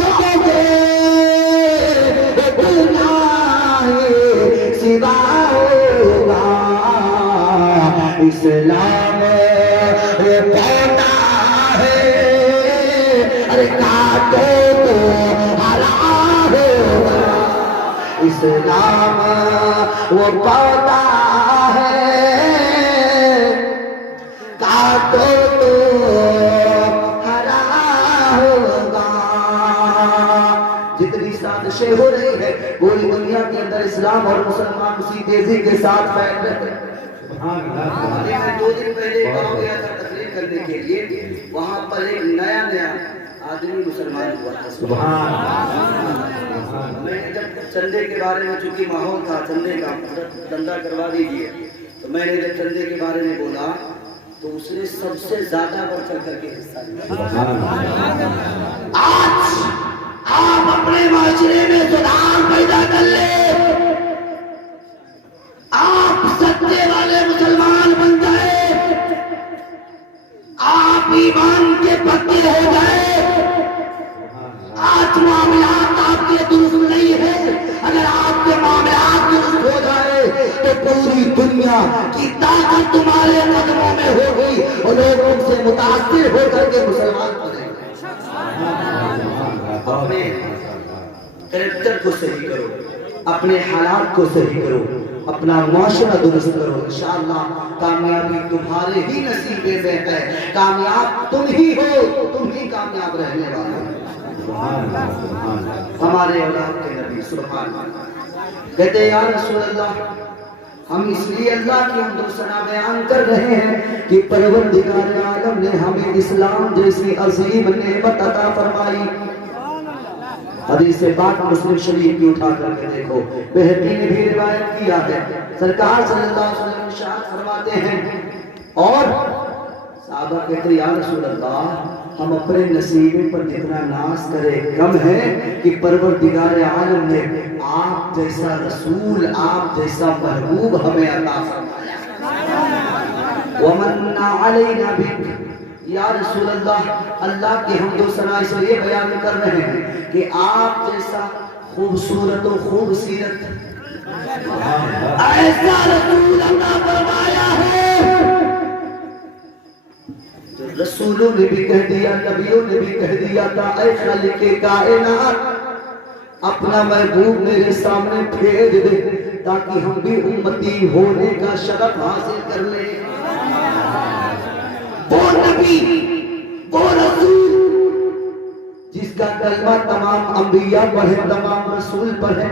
आशिकों के दुनिया सिवा होगा इस्लाम कहता है अरे काटो तो हरा होगा इस्लाम वो पौधा है काटो तो हरा होगा। जितनी साजिशें हो रही है पूरी दुनिया के अंदर इस्लाम और मुसलमान उसी तेजी के साथ फैल रहे हैं। मैं 2 दिन पहले गाँव गया था तकरीर करने के लिए, वहां पर एक नया आदमी मुसलमान हुआ था। मैंने जब चंदे के बारे में, चूंकि माहौल था चंदे का, चंदा करवा दीजिए, तो मैंने जब चंदे के बारे में बोला तो उसने सबसे ज्यादा बढ़ चढ़ करके हिस्सा लिया। आज आप अपने माशरे में सुधार पैदा कर ले, आप सच्चे वाले मुसलमान बन गए, आप ईमान के पक्के हो गए। आज मामलात आपके दुरुस्त नहीं है, अगर आपके मामलात दुरुस्त हो जाए तो पूरी दुनिया की ताकत तुम्हारे कदमों में हो गई और लोग उनसे मुतासिर होकर के मुसलमान बने। अपने कैरेक्टर को सही करो, अपने हालात को सही करो, अपना माशरा दुरुस्त करो, इंशाअल्लाह कामयाबी तुम्हारे ही नसीबे में है। कामयाब तुम ही हो, तुम ही कामयाब रहने वाले हो। हमारे औलाद के नबी सुभान अल्लाह कहते या रसूल अल्लाह, हम इसलिए अल्लाह की हमदुसना बयान कर रहे हैं कि परवरदिगार आलम ने हमें इस्लाम जैसी अजीम नेमत अता फरमाई। हदीस से पाक मुस्लिम शरीफ की उठा करके देखो, बहकी ने भी रिवायत किया है। सरकार सल्लल्लाहु अलैहि वसल्लम इरशाद फरमाते हैं और साहबा कहते या रसूल अल्लाह, हम अपने नसीबे पर जितना नाज करें कम है कि परवरदिगार आलम ने आप जैसा रसूल, आप जैसा महबूब हमें अता फरमाया। वमन्ना अलैना बिक, या रसूल अल्लाह, अल्लाह की हमदो सना से ये बयान कर रहे हैं कि आप जैसा खूबसूरत और खूबसीरत ऐसा रसूल अल्लाह फरमाया है। रसूलों ने भी कह दिया, नबियों ने भी कह दिया था, ऐ खालिके कायनात, अपना महबूब मेरे सामने भेज दे ताकि हम भी उम्मती होने का शरफ हासिल कर ले। वो नबी, वो रसूल जिसका कलमा तमाम अंबिया पर है, तमाम रसूल पर है।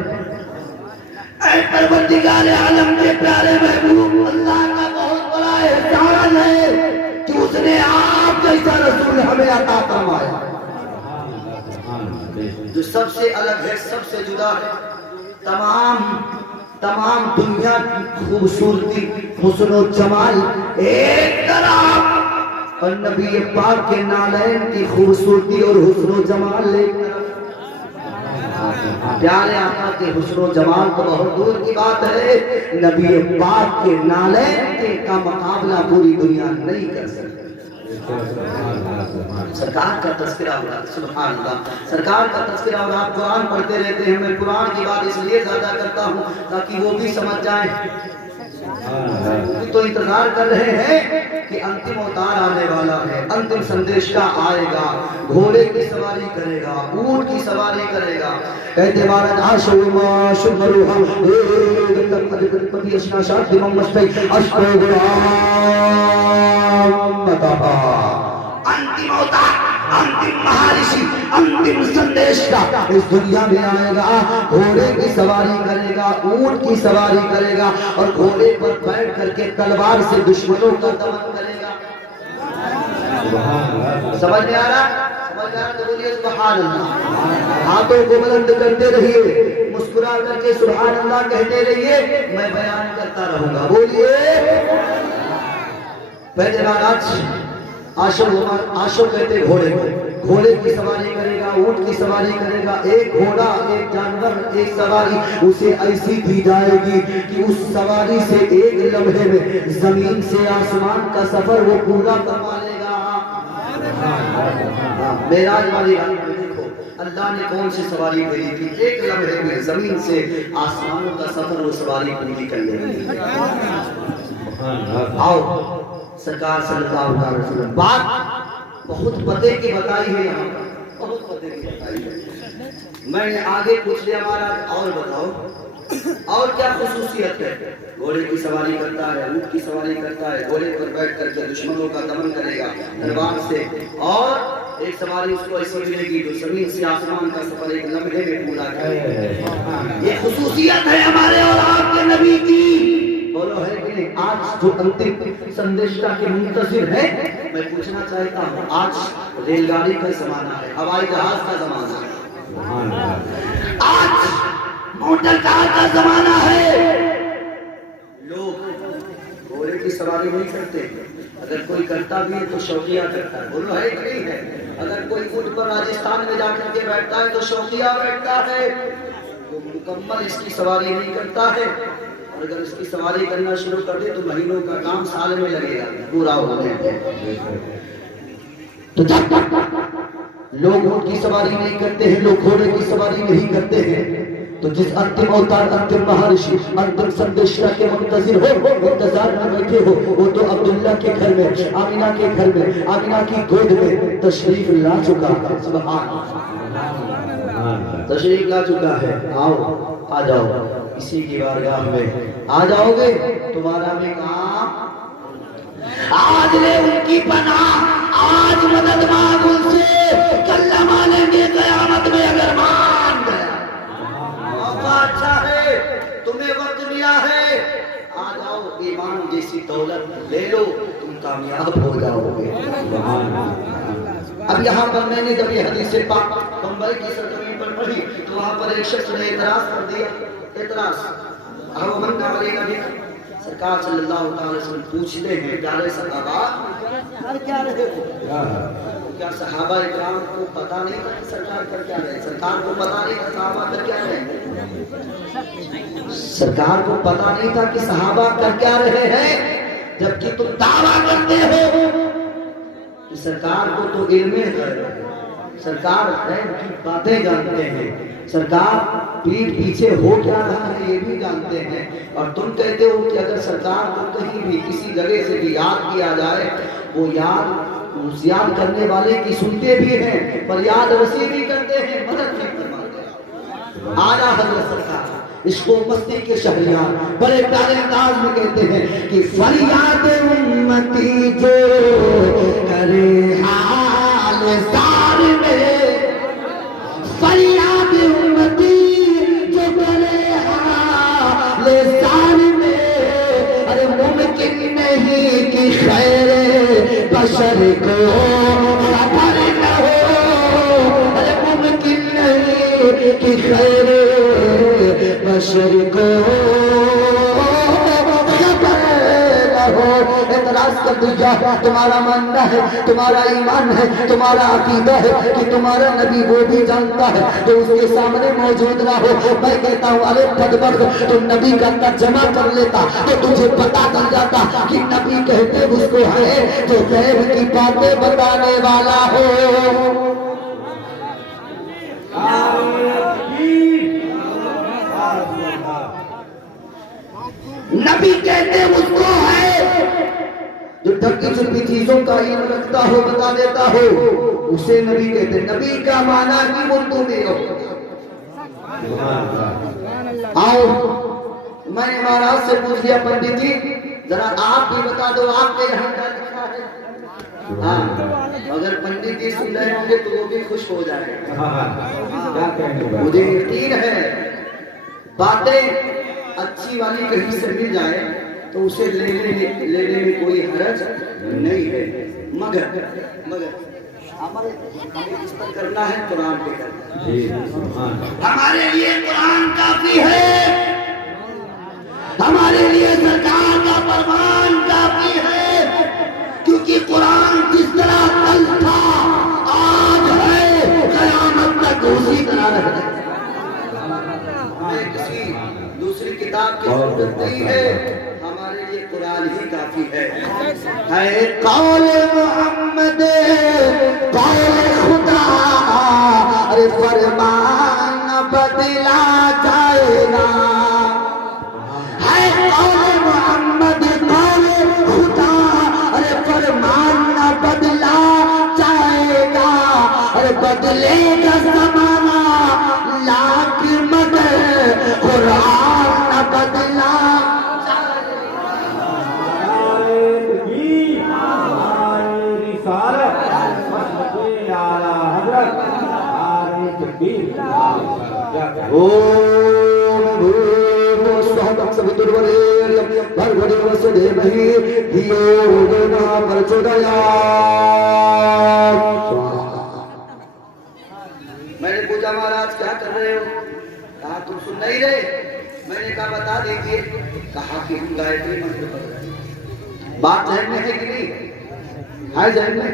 ऐ परवरदिगार आलम के प्यारे महबूब, अल्लाह का बहुत बड़ा एहसान है कि उसने आप जैसा रसूल हमें अता फरमाया, जो सबसे अलग है, सबसे जुदा है। तमाम दुनिया की खूबसूरती, हुस्न और जमाल एक तरफ, और नबी पाक के नालैन की खूबसूरती और हुस्न जमाल एक तरफ। प्यारे आका के हुस्न जमाल तो बहुत दूर की बात है, नबी पाक के नालैन के का मुकाबला पूरी दुनिया नहीं कर सकती। सरकार का तज़किरा हो रहा है, सुभान अल्लाह, सरकार का तज़किरा हो रहा है। कुरान पढ़ते रहते हैं, मैं कुरान की बात इसलिए ज्यादा करता हूँ ताकि वो भी समझ जाए। तो इंतजार कर रहे हैं कि अंतिम अवतार आने वाला है, अंतिम संदेश का आएगा, घोड़े की सवारी करेगा, ऊंट की सवारी करेगा। कहते महाराज आशुमा शुभरुहा अंतिम अवतार, अंतिम महर्षि, अंतिम संदेश का इस दुनिया में आएगा। घोड़े की सवारी करेगा, ऊंट की सवारी करेगा और घोड़े पर बैठ करके तलवार से दुश्मनों का दमन करेगा। समझ में आ रहा? समझ में आ रहा तो बोलिए सुभान अल्लाह। हाथों को बुलंद करते रहिए, मुस्कुरा करके सुभान अल्लाह कहते रहिए, मैं बयान करता रहूंगा। बोलिए। पहले महाराज आशो कहते घोड़े को, घोड़े की सवारी करेगा, ऊंट की सवारी करेगा। एक घोड़ा, एक जानवर, एक सवारी उसे ऐसी दी जाएगी कि उस सवारी से एक लम्हे में जमीन से आसमान का सफर वो पूरा करवा लेगा। मेराज वाली देखो, अल्लाह ने कौन सी सवारी भेजी थी? एक लम्हे में जमीन से आसमानों का सफर वो सवारी पूरी कर लेती है। आओ सरकार सल्लल्लाहु अलैहि वसल्लम बात बहुत पते की बताई है, यहाँ बहुत पते की बताई है। मैंने आगे पूछ लिया महाराज और बताओ और क्या खुसूसियत है? घोड़े की सवारी करता है, ऊंट की सवारी करता है, घोड़े पर बैठ करके दुश्मनों का दमन करेगा तलवार से, और एक सवारी उसको ऐसी मिलेगी जो जमीन से आसमान का सफर एक लम्हे में पूरा करेगा। ये खुसूसियत है हमारे और आपके नबी की। बोलो है कि नहीं? आज जो अंतिम संदेशा के मुंतजिर है, मैं पूछना चाहता हूँ, आज रेलगाड़ी का जमाना है, हवाई जहाज का जमाना है, आज मोटर कार का जमाना है। लोग घोड़े की सवारी नहीं करते, अगर कोई करता भी है तो शौकिया करता है। बोलो है कि नहीं है? अगर कोई ऊंट पर राजस्थान में जाकर के बैठता है तो शौकिया बैठता है, वो मुकम्मल इसकी सवारी नहीं करता है। और अगर इसकी सवारी करना शुरू कर दे तो महीनों का काम साल में लगेगा पूरा होने में। तो जब तक लोग ऊंट की सवारी नहीं करते हैं, लोग घोड़े की सवारी नहीं करते हैं, तो जिस अंतिम अवतार, अंतिम महर्षि, अंतिम संदेशा के मुंतजिर हो, इंतजार में बैठे हो, वो तो अब्दुल्ला के घर में, आमिना के घर में, आमिना की गोद में तशरीफ ला चुका है। सुभान अल्लाह, तशरीफ ला चुका है। आओ आ जाओ इसी की बारगाह में आ जाओगे, तुम्हारा भी काम आज ले उनकी पनाह, आज मदद मांग उनसे, कल मानेंगे कयामत में अगर मान गया। अच्छा है तुम्हें वक्त मिला है, आ जाओ ईमान जैसी दौलत ले लो, तुम कामयाब हो जाओगे। अब यहाँ पर मैंने जब ये हदीस पाक बम्बई की सरजमीन पर पढ़ी तो वहाँ पर एक शख्स ने एतराज कर दिया। एतराज सरकार सल्लल्लाहु अलैहि वसल्लम पूछते हैं, प्यारे सहाबा कर क्या रहे हो? क्या सहाबा इकराम को पता नहीं था कि सरकार कर क्या रहे? सरकार को पता नहीं था सहाबा कर क्या रहे? सरकार को पता नहीं था कि सहाबा कर क्या रहे हैं, जबकि तुम दावा करते हो कि सरकार को तो इल्म है, सरकार गैब की बातें जानते हैं, सरकार पीठ पीछे हो क्या रहा है ये भी जानते हैं, और तुम कहते हो कि अगर सरकार को कहीं भी किसी जगह से भी याद किया जाए, वो याद करने वाले की सुनते भी हैं पर याद रसी भी करते हैं, मदद भी करवाते हैं। आला हज़रत सरकार इसको मस्ती के शहरियार बड़े प्यारे अंदाज में कहते हैं कि फरियाद उम्मती जो करे हाल सार में, फरियाद उम्मती जो करे हाल सार में, अरे मुमकिन नहीं कि खैर बशर को खबर न हो, अरे मुमकिन नहीं कि खैर बशर को खबर न हो। एतराज कर दिया, तुम्हारा मानना है, तुम्हारा ईमान है, तुम्हारा अकीदा है कि तुम्हारा नबी वो भी जानता है तो उसके सामने मौजूद ना हो। मैं कहता हूँ अरे बदबख्त, तुम नबी का तर्जमा कर लेता तो तुझे पता चल जाता कि नबी कहते उसको है जो गैब की बातें बताने वाला हो। नबी कहते उसको है जो ढकी छुपी चीजों का इल्म रखता हो, बता देता हो, उसे नबी कहते। नबी का माना कि वो तुम्हें हो। आओ मैंने महाराज से पूछ लिया, पंडित जी जरा आप भी बता दो आपके यहाँ क्या लिखा है। हाँ, अगर पंडित जी सुन रहे होंगे तो वो भी खुश हो जाएंगे। मुझे यकीन है बातें अच्छी वाली कहीं से मिल जाए तो उसे लेने में कोई हरज नहीं है, मगर हमारे इस पर करना है कुरान पे करना। हमारे लिए कुरान काफी है, हमारे लिए सरकार का फरमान काफी है, क्योंकि कुरान जिस तरह कल था आज है कयामत तक उसी तरह रहेगा। हमें किसी दूसरी किताब की जरूरत नहीं है, हमारे लिए कुरान ही काफी है कौल मोहम्मद कौल खुदा, अरे और बदलेगा जमाना लाख मगर कुरान न बदला। मैंने पूछा महाराज क्या कर रहे हो? कहा तुम सुन नहीं रहे? मैंने कहा बता दीजिए। कहा कि हम गायत्री मंत्र पढ़ रहे हैं। बात जहन में है कि नहीं? है जहन में?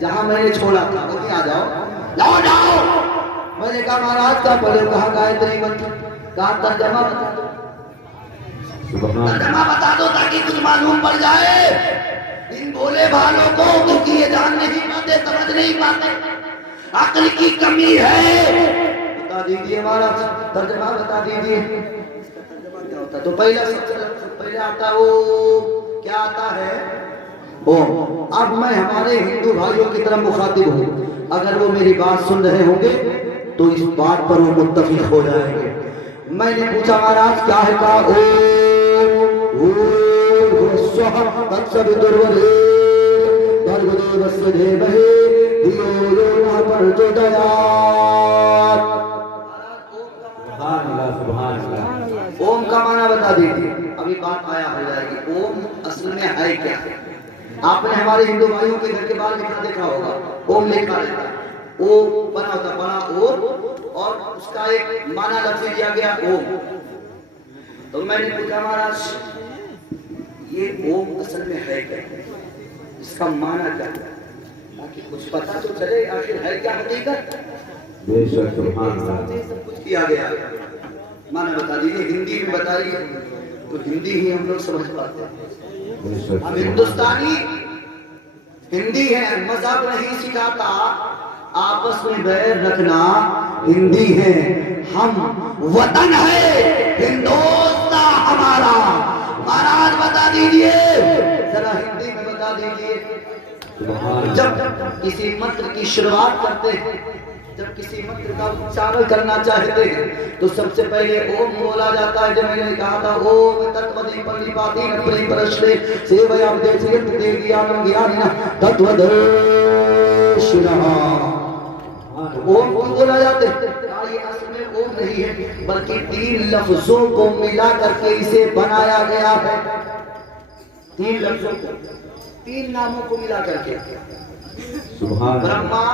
जहां मैंने छोड़ा था वहीं आ जाओ, लौट आओ। मैंने कहा महाराज क्या पढ़े? कहा गायत्री मंत्र। कहा तर्जमा बता दो। तर्जमा बता दो ताकि कुछ मालूम पड़ जाए इन भोले भालों को, क्योंकि ये जान नहीं पाते, समझ नहीं पाते, अक्ल की कमी है। बता दीजिए महाराज, तर्जमा बता दीजिए। तर्जमा क्या होता है? तो पहला सबसे पहले आता है वो क्या आता है? ओम। अब मैं हमारे हिंदू भाइयों की तरफ मुखातिब हूँ, अगर वो मेरी बात सुन रहे होंगे तो इस बात पर वो मुत्तफिक हो जाएंगे। मैंने पूछा महाराज क्या है? कहा ओम का माना बता दीजिए। अभी बात आया हो जाएगी। ओम असल में है क्या? आपने हमारे हिंदू भाइयों के घर के बाहर लिखा देखा होगा, ओम लिखा रहता है। ओ बना होता बड़ा ओम, और उसका एक माना लफ्ज दिया गया ओम। तो मैंने पूछा महाराज ये ओम असल में है क्या? इसका माना क्या है? ताकि कुछ पता तो चले आखिर है क्या हकीकत। सब कुछ किया गया, माना बता दीजिए। हिंदी में बताइए तो हिंदी ही हम लोग समझ पाते हैं। हम हिंदुस्तानी हिंदी है, मजहब नहीं सिखाता आपस में बैर रखना हिंदी है। हम वतन है हिंदुस्तान हमारा। महाराज बता दीजिए जरा हिंदी में बता दीजिए। जब किसी मंत्र की शुरुआत करते हैं, जब किसी मंत्र का उच्चारण करना चाहते हैं तो सबसे पहले ओम बोला जाता है। जब मैंने कहा था ओम तत्वदि परिपाति न परिपरश्रे सेवयाम देवयत देव्याम ज्ञानिना तत्वदर्शिनः। ओम को बोला जाता है। ये असल में ओम नहीं है, बल्कि 3 लफ्जों को मिला करके इसे बनाया गया है। 3 लफ्जों को, 3 नामों को मिला करके। सुभान ब्रह्मा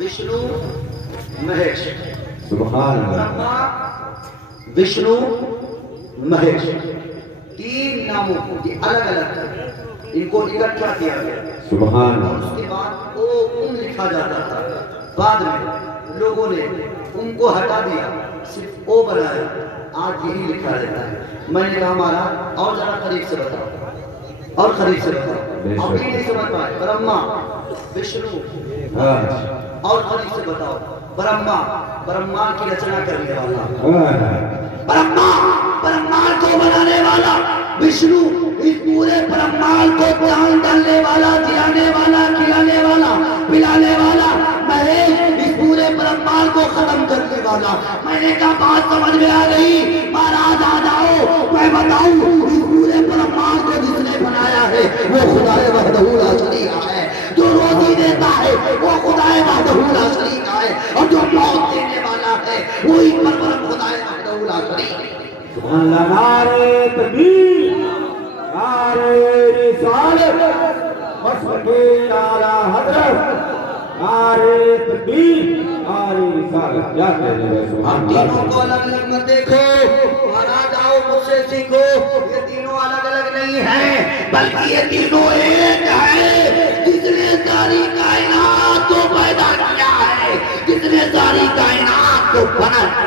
विष्णु महेश। सुभान ब्रह्मा विष्णु महेश 3 नामों को अलग अलग इनको इकट्ठा किया गया। सुभान। उसके बाद ओम लिखा जाता था, बाद में लोगों ने उनको हटा दिया, सिर्फ ओ बनाया। आज यही लिखा रहता है। मैंने कहा हमारा और जरा करीब से बताओ, और करीब से बताओ। अभी नहीं समझ पाए। ब्रह्मा विष्णु और करीब से बताओ। ब्रह्मा ब्रह्मांड की रचना करने वाला, ब्रह्मा ब्रह्मांड को बनाने वाला, विष्णु इस पूरे ब्रह्मांड को प्राण डालने वाला, जिलाने वाला, खिलाने वाला, पिलाने वाला, महेश इस पूरे ब्रह्मांड को खत्म करने वाला। मैंने कहा बात समझ में आ गई। महाराज आ जाओ, मैं बताऊं इस पूरे ब्रह्मांड को जिसने बनाया है वो खुदाए वहदहू ला शरीक है। जो रोजी देता है वो खुदाए वहदहू ला शरीक है, और जो मौत देने वाला है वो ही परम खुदाए वहदहू ला शरीक है। सुभान अल्लाह। नारे तकबीर, नारे रिसालत, मसके आला हजरत, नारे तकबीर, नारे रिसालत। क्या कहने हैं? सुभान अल्लाह। तीनों को अलग अलग मत देखो, महाराज आओ मुझसे सीखो। ये तीनों अलग अलग नहीं है, बल्कि ये तीनों एक है। जिसने सारी कायनात को पैदा किया है, जिसने सारी कायनात को बनाया।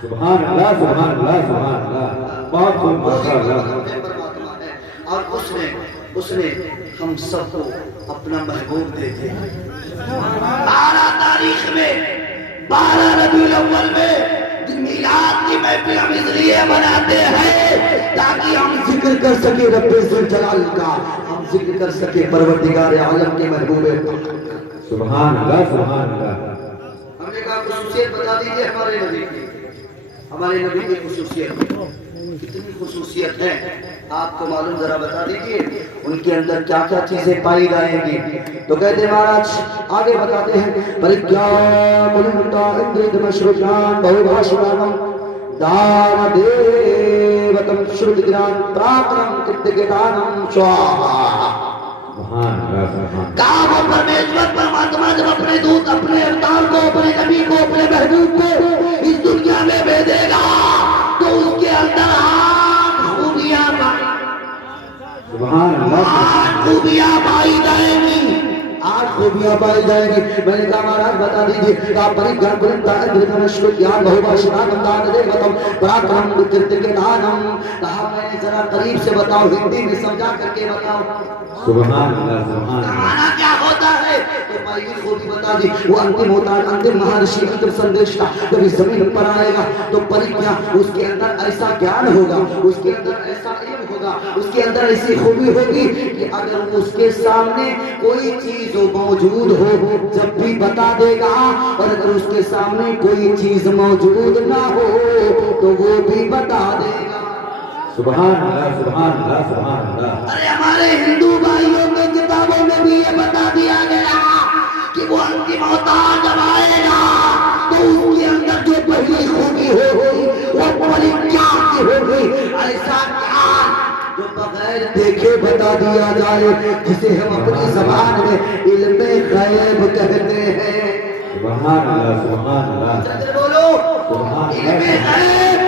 सुभान अल्लाह, सुभान अल्लाह, सुभान अल्लाह। बहुत परमात्मा है, और उसने हम सबको अपना महबूब दे दिया। 12 तारीख में, 12 रबीउल अव्वल में मिलाद की महफिल हम इसलिए मनाते हैं ताकि हम जिक्र कर सके रब्बे ज़ुल जलाल का, हम जिक्र कर सके परवरदिगार आलम के महबूब। सुभान अल्लाह, सुभान अल्लाह। हमने कहा खुसूसियत बता दीजिए हमारे नबी की। हमारे नबी की खुसूसियत कितनी खुसूसियत है आपको मालूम, जरा बता दीजिए उनके अंदर क्या क्या चीजें पाई जाएंगी। तो कहते महाराज आगे बताते हैं, परिज्ञा मुनिमुक्ता इंद्रिय मशरुज्ञान बहुभाषिकानम दान देवतम श्रुति ज्ञान प्रापरम कृत्यज्ञानम स्वाहा। काम परमेश्वर परमात्मा जब अपने दूत अपने अवतार को, अपने नबी को, अपने महबूब को इस दुनिया में भेजेगा तो उसके अंदर आठ खूबियां पाई जाएंगी, आठ खूबियां पाई जाएंगी। मैंने कहा महाराज बता दीजिए, कहा परिज्ञान ज्ञान बहुभाषिकानम पराक्रम कृत्यज्ञानम। कहा मैंने जरा करीब से बताओ, हिंदी में समझा करके बताओ सुभान अल्लाह, सुभान अल्लाह। क्या होता है तो पहली खूबी बता दी, वो अंतिम होता है, अंतिम महर्षि अंतिम संदेश का जब इस जमीन पर आएगा तो परिज्ञा, उसके अंदर ऐसा ज्ञान होगा, उसके अंदर ऐसा इल्म होगा, उसके अंदर ऐसी खूबी होगी कि अगर उसके सामने कोई चीज मौजूद हो जब भी बता देगा, और अगर उसके सामने कोई चीज मौजूद ना हो तो वो भी बता देगा। सुभान अल्लाह, सुभान अल्लाह, सुभान अल्लाह। अरे हमारे हिंदू भाइयों के किताबों में भी ये बता दिया गया कि वो अंतिम अवतार जब आएगा तो उसके अंदर जो पहली खूबी होगी वो परिज्ञा की होगी, ऐसा ज्ञान जो बगैर देखे बता दिया जाए, जिसे हम अपनी जबान में इल्मे गैब कहते हैं। सुभान अल्लाह, सुभान अल्लाह। बोलो सुभान इल्मे अल्लाह। गैब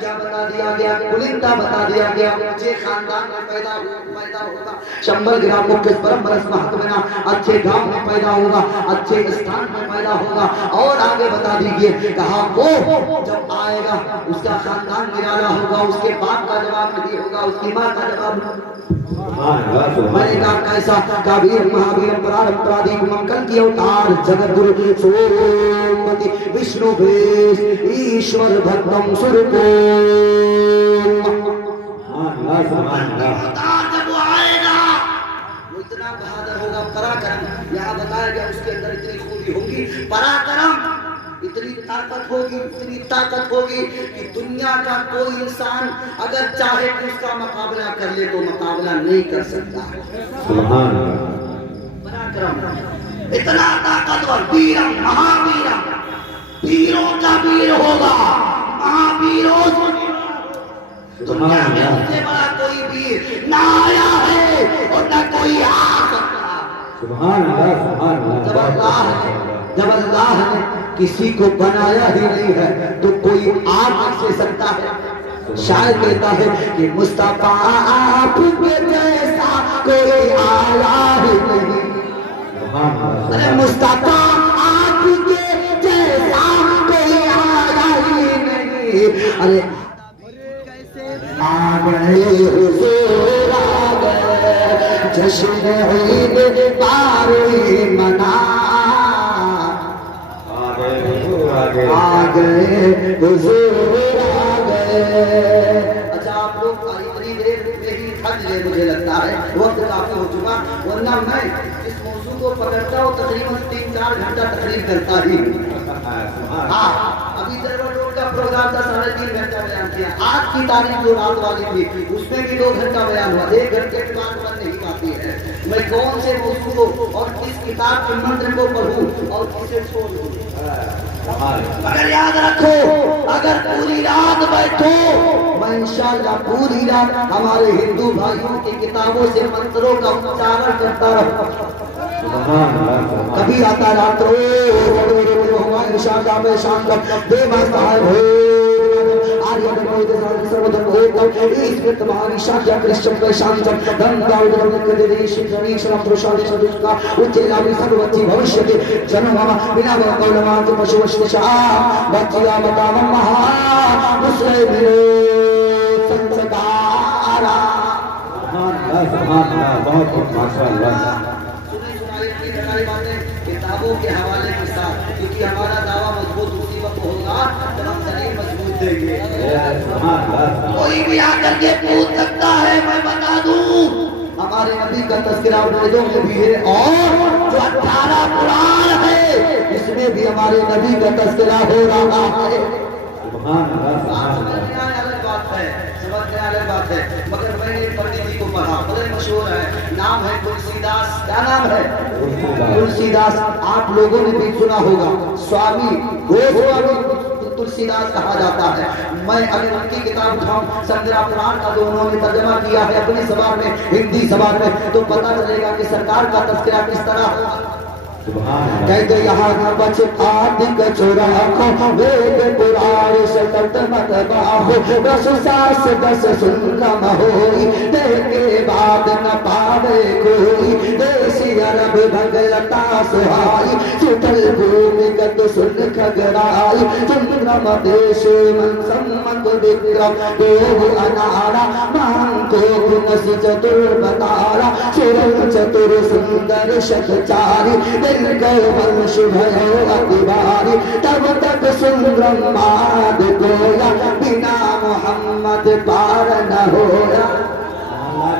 क्या बता दिया गया, कुलिंदा बता दिया गया, अच्छे खानदान में पैदा होगा, 100 ग्राम मुख्य परम बरस महत्वना, अच्छे गांव में पैदा होगा, अच्छे स्थान में पैदा होगा। और आगे बता दीजिए, कहा वो जब आएगा उसका खानदान निराला होगा, उसके बाप का जवाब नहीं होगा, उसकी माँ का जवाब। मैंने कहा कैसा, काबीर महावीर प्रारंपरादीप मंगल की अवतार जगत गुरु सोमवती विष्णु भेष ईश्वर भक्तम स्वरूपो। अवतार जब वो आएगा वो इतना बहादुर होगा, पराक्रम। यहाँ बताया गया उसके अंदर इतनी खूबी होगी, पराक्रम, इतनी ताकत होगी कि दुनिया का कोई इंसान अगर चाहे तो उसका मुकाबला कर ले तो मुकाबला नहीं कर सकता। पराक्रम, इतना ताकतवर, वीरम महावीरम, वीरों का वीर होगा, महावीरों दुनिया में उससे बड़ा कोई वीर ना आया है और ना कोई आ सकता। सुभान अल्लाह, सुभान अल्लाह। जब अल्लाह ने किसी को बनाया ही नहीं है तो कोई आ नहीं सकता है। शायद कहता है कि मुस्तफा आपके जैसा कोई आया ही नहीं। अरे मुस्तफा आपके जैसा कोई आया ही नहीं। अरे आ गए हुजूर, आ गए जश्न ईद बारी मना, आ गए हुजूर, आ गए। अच्छा आप लोग इतनी देर में ही थक गए, मुझे लगता है वक्त काफी हो चुका, वरना मैं इस मौजू को पकड़ता हूँ तकरीबन 3-4 घंटा तकरीब करता ही। हाँ, अभी जरूर रोड का प्रोग्राम था, 3.5 घंटा बयान किया। आज की तारीख जो रात वाली थी उसमें भी 2 घंटा बयान हुआ, 1 घंटे के बाद बंद नहीं पाती है। मैं कौन से मौजू को और किस किताब के मंत्र को पढ़ूं और किसे छोड़ दूं। अगर याद रखो, अगर पूरी रात बैठो मैं इंशाअल्लाह पूरी रात हमारे हिंदू भाइयों की किताबों से मंत्रों का उच्चारण करता रहूं। कभी आता रात्रो इंशाअल्लाह में शाम तक देवस्ताय हो आर्य विनोद सर्वधर्म एकम ईश्वर महारी शाख्या कृष्ण के शांतम गंगा उदरम के देश जमीशम पुरुषादि सदुष्का उच्चेलाभि सर्ववति भविष्यति जन्मम बिना कौलमात पशुवश्तिशा बच्चिया बतामम महा मुस्लिम संसदारा। बहुत माशाअल्लाह। किताबों के हवाले के साथ, क्योंकि हमारा दावा मजबूत उसी वक्त होगा जब हम दलील मजबूत देंगे। कोई भी आकर के पूछ सकता है, मैं बता दूं हमारा हमारे नबी का तज़किरा वेदों में भी है और जो 18 कुरान है इसमें भी हमारे नबी का तज़किरा हो रहा है। सुभान अल्लाह, समझने आने अलग बात है, समझने अलग बात है। मगर मैंने पंडित जी को पढ़ा, बड़े मशहूर है, नाम है तुलसीदास। क्या नाम है? तुलसीदास। आप लोगों ने भी सुना होगा, स्वामी गोस्वामी तुलसीदास कहा जाता है। मैं अगर उनकी किताब उठाऊं, संग्रह पुराण का जो उन्होंने तर्जमा किया है अपनी जबान में, हिंदी जबान में, तो पता चलेगा कि सरकार का तज़किरा किस तरह होगा। कहते यहाँ न बच आदिक चुराखो वेद पुराण सतत मत बाहो दस सास दस सुंदरम होई देखे बाद न पावे कोई देसी अरब भगलता सुहाई सुतल भूमि गत सुन खगराई चंद्रम देश मन सम्मत विक्रम देव अनारा मान को गुणस चतुर बतारा सुर चतुर सुंदर शतचारी वंश भयो अतिवारी तब तक सुंदरम माद गोया बिना मोहम्मद पार न होया।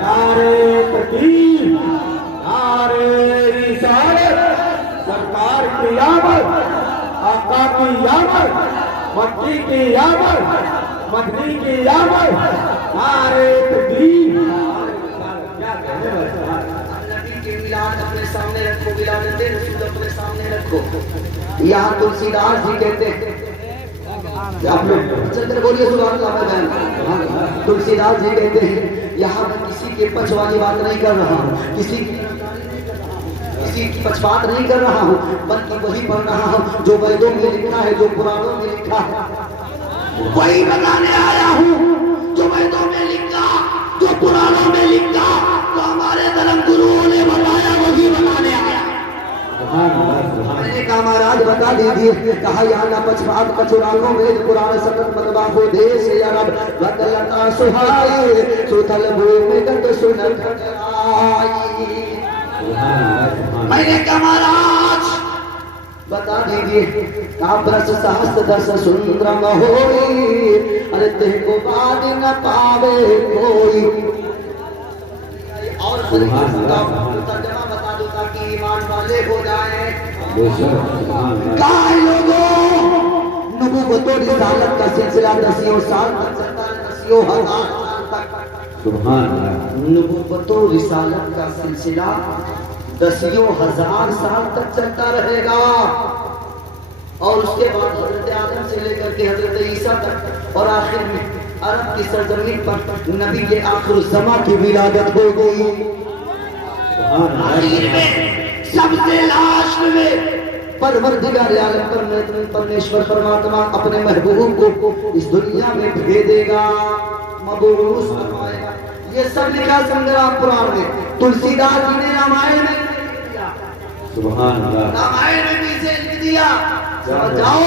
नारे तकबीर, नारे रिसालत, सरकार की आमद, आका की आमद, मक्की की आमद, मदनी की आमद, नारे तकबीर। क्या कहने वाले नबी के मिलाद अपने सामने रखो, विलादत रसूल अपने सामने रखो। यहाँ तुलसीदास जी कहते हैं, आप लोग चंद्र बोलिए सुभान अल्लाह में बहन। तुलसीदास जी कहते हैं यहाँ मैं किसी के पक्ष वाली बात नहीं कर रहा हूँ, किसी की पक्षपात नहीं कर रहा हूँ, बल्कि वही पढ़ रहा हूँ जो वेदों में लिखा है, जो पुराणों में लिखा है, वही बताने आया हूँ। जो वेदों में लिखा, जो पुराणों में लिखा, तो हमारे धर्म गुरुओं ने बताया, वही बनाने आया। मैंने कहा महाराज बता दीजिए। कहा यहाँ न पक्षपात कचुरानो वेद पुराण सतत मतबाहो देश अरब बदलता सुहाई सुतल भूमि गत सुन खगराई। मैंने कहा महाराज बता दीजिए। आप रस सहस्त्र दस सुंदरम होई अरे तेह को बाद न पावे कोई। और तर्जमा बता दो ताकि ईमान वाले हो जाए। काय लोगों नबूवत रिसालत का सिलसिला दसियों साल तक चलता है, दसियों हजार साल तक। सुभान अल्लाह। नबूवत रिसालत का सिलसिला दसियों हजार साल तक चलता रहेगा और उसके बाद हजरत आदम से लेकर के हजरत ईसा तक और आखिर में अरब की सरजमीन पर नबी के आखिर ज़मा की विलादत हो गई। आखिर में सबसे लास्ट में परवरदिगार आलम परमेश्वर परमात्मा अपने महबूब को इस दुनिया में भेजेगा, मबूस फरमाएगा। ये सब लिखा संग्राम पुराण में। तुलसीदास जी ने रामायण में सुभान अल्लाह, रामायण में भी इसे लिख दिया। समझ जाओ,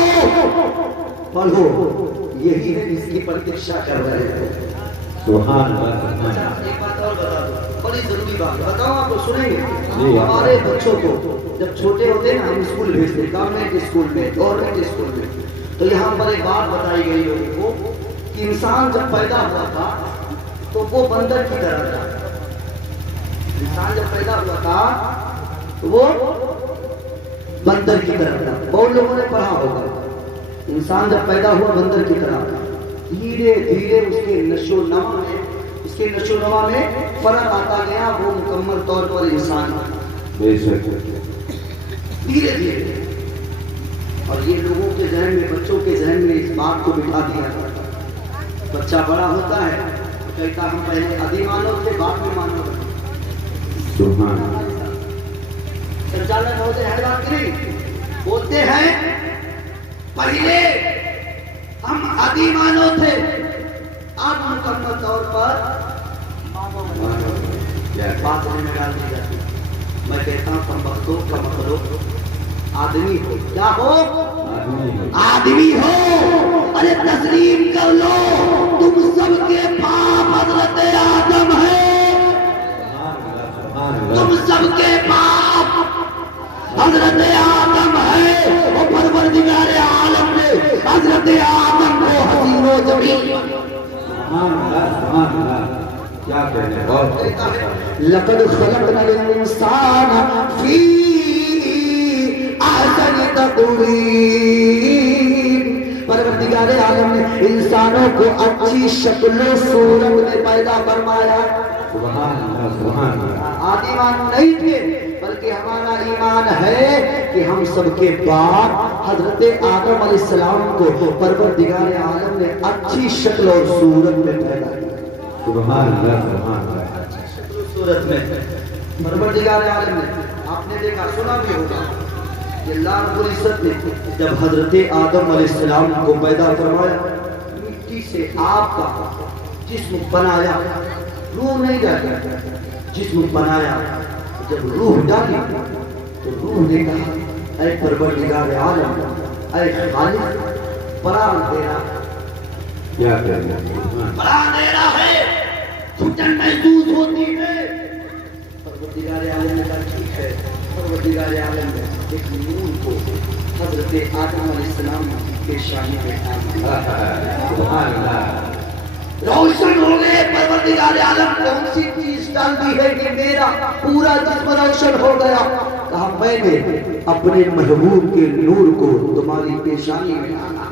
पढ़ो, यही है इसकी प्रतीक्षा कर रहे हैं। सुभान अल्लाह। एक बात और बता दो, बड़ी जरूरी बात बताओ, आप लोग सुनेंगे। जी। हमारे बच्चों को जब छोटे होते हैं हम स्कूल भेजते, गवर्नमेंट स्कूल में, गवर्नमेंट स्कूल में, तो यहाँ पर एक बात बताई गई लोगों को कि इंसान जब पैदा हुआ था तो वो बंदर की तरह था। इंसान जब पैदा हुआ था तो वो बंदर की तरह था। बहुत लोगों ने पढ़ा होगा, इंसान जब पैदा हुआ बंदर की तरह था। धीरे धीरे उसके नशोनुमा में फर्क आता गया, वो मुकम्मल तौर पर इंसान धीरे धीरे। और ये लोगों के जहन में, बच्चों के जहन में इस बात को बिठा दिया जाता है। बच्चा बड़ा होता है तो कहता हम पहले आदि मानव थे, बाद में मानव बने। संचालक होते हैं बात नहीं, बोलते हैं पहले हम आदि मानव थे, अब मुकम्मल तौर पर बात में डाल दी जाती है। मैं कहता हूँ हम भक्तों का मतलब आदमी हो। क्या हो? आदमी हो। अरे तस्लीम कर लो, तुम सबके बाप हजरत आदम है। तुम सबके बाप हजरत आदम है। वो परवरदिगार आलम ने हजरत आदम को हसीनो जमीन क्या कहने बहुत लक़द ख़लक़नल इंसान फी अहसनि तक़वीम। परवरदिगार आलम ने इंसानों को अच्छी शक्ल सूरत में पैदा फरमाया। सुभान अल्लाह सुभान अल्लाह। आदि ईमान नहीं थे, बल्कि हमारा ईमान है कि हम सबके बाप हजरत आदम अलैहिस्सलाम को परवरदिगार आलम ने अच्छी शक्ल और सूरत में पैदा किया। सुभान अल्लाह सुभान अल्लाह। शक्ल सूरत में परवरदिगार आलम ने, आपने देखा सुना भी होगा कि अल्लाह रब्बुल इज्जत ने जब हजरत आदम अलैहिस्सलाम को पैदा फरमाया, मिट्टी से आपका जिस्म बनाया, रूह नहीं डाली, जिस्म बनाया। जब रूह डाली तो रूह ने कहा, ऐ परवरदिगार आलम, ऐ खालिक, प्राण देना, क्या कहने प्राण देना है, घुटन महसूस होती है। परवरदिगार आलम ने कहा ठीक है। परवरदिगार आलम ने एक नूर को हजरत आदम अलैहिस्सलाम की पेशानी में डाला। सुभान अल्लाह। रोशन हो गए। परवरदिगार आलम कौन सी चीज डाल दी है कि मेरा पूरा जिस्म रोशन हो गया? कहा मैंने अपने महबूब के नूर को तुम्हारी पेशानी में डाला।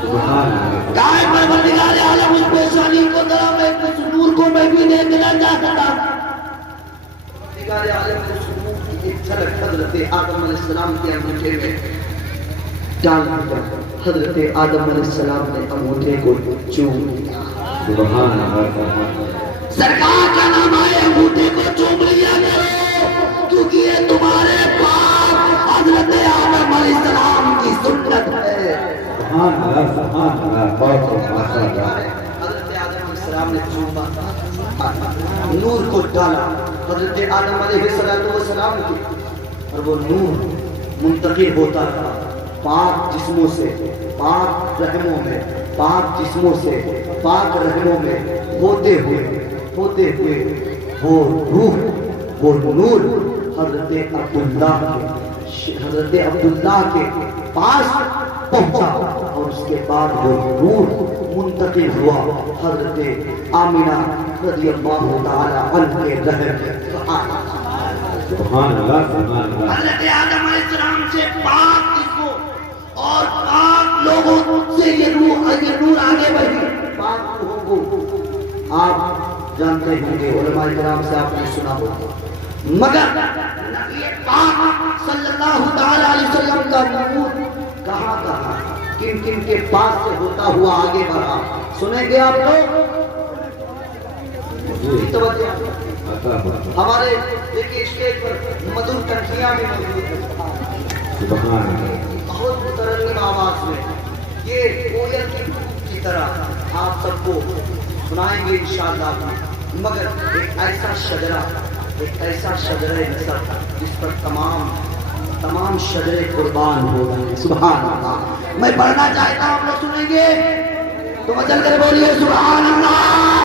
सुभान अल्लाह। काय परवरदिगार आलम उस पेशानी को जरा मैं उस नूर को मैं भी देखना चाहता था। परवरदिगार आलम ने उस नूर की एक झलक हजरत आदम अलैहिस्सलाम के अंगूठे में डाल दिया। हजरत आदम अलैहिस्सलाम ने अंगूठे को चूम लिया। सुभान अल्लाह। सरकार का नाम आए, अंगूठे को चूम लिया करो, क्योंकि ये तुम्हारे बाप हजरत आदम अलैहिस्सलाम की सुन्नत है। सुभान अल्लाह सुभान अल्लाह। बहुत माशाअल्लाह। हजरत आदम अलैहिस्सलाम ने चूमा, नूर को डाला हजरत आदम अलैहिस्सलाम की, और वो नूर मुंतकिल होता था पाक जिस्मों से पाक रहमों में, पाक जिस्मों से पाक रहमों में होते हुए वो रूह, वो नूर हजरत अब्दुल्लाह के पास पहुंचा, और उसके बाद वो नूर मुंतकिल हुआ हजरत आमिना रज़ियल्लाहु ताला अन्हा के रहम में। सुभान अल्लाह सुभान अल्लाह। हजरत आदम अलैहिस्सलाम से पाक जिस्मों और पाक लोगों से ये नूर आगे बढ़ी। पाक लोगों को आप जानते होंगे, उलमाए किराम से आपने सुना होगा, मगर नबी पाक सल्लल्लाहु ताला अलैहि वसल्लम का नूर कहाँ किन किन के पास से होता हुआ आगे बढ़ा, सुनेंगे आप लोग। हमारे देखिए स्टेज पर मधुर कंठियां भी मौजूद हैं। सुभान अल्लाह। बहुत मुतरन्निम आवाज में ये कोयल की तरह आप सबको सुनाएंगे इंशाअल्लाह। मगर एक ऐसा शजरा, एक ऐसा शजरे नसब जिस पर तमाम शजरे कुर्बान हो गए। सुभान अल्लाह। मैं पढ़ना चाहता हूँ, आप लोग सुनेंगे तो मचल कर बोलिए सुभान अल्लाह।